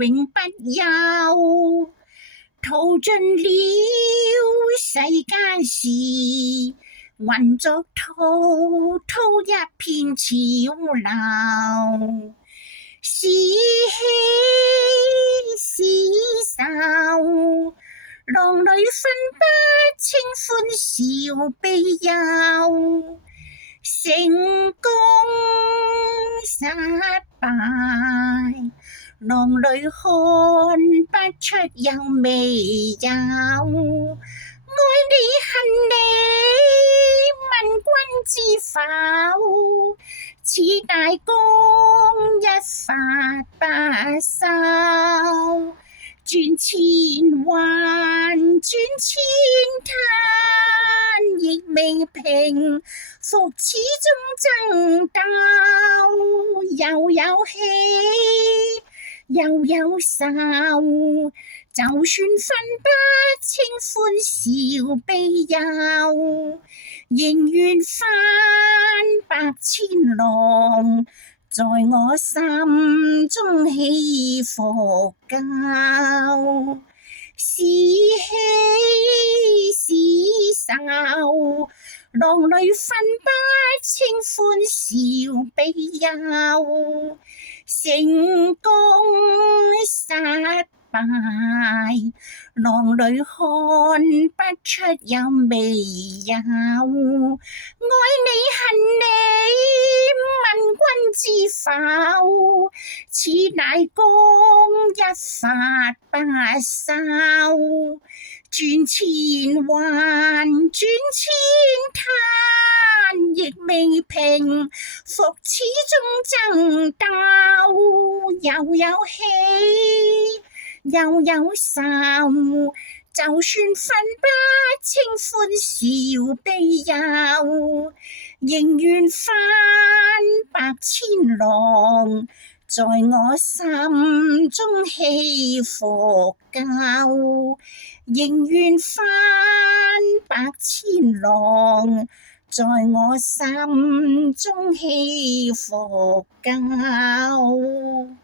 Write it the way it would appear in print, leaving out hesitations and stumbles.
永不休。淘盡了世間事，混作滔滔一片潮流。是喜是愁，浪裏分不清歡笑悲憂。成功失敗，浪裏看不出有未有。愛你恨你問君知否？此大功一發不收。轉千彎轉千灘亦未平，復始終爭鬥。又有喜又有愁，就算分不清歡笑悲憂，仍願翻百千浪，在我心中起伏夠。是喜是愁，浪裏分不清歡笑悲憂。成功失敗，浪裏看不出有未有。愛你恨你問君知否？此大功一發不收。轉千彎轉千灘亦未平，復始終爭鬥。又有喜又有愁，就算分不清歡笑悲憂，仍願翻百千浪，在我心中起伏夠。仍願翻百千浪，在我心中起伏夠。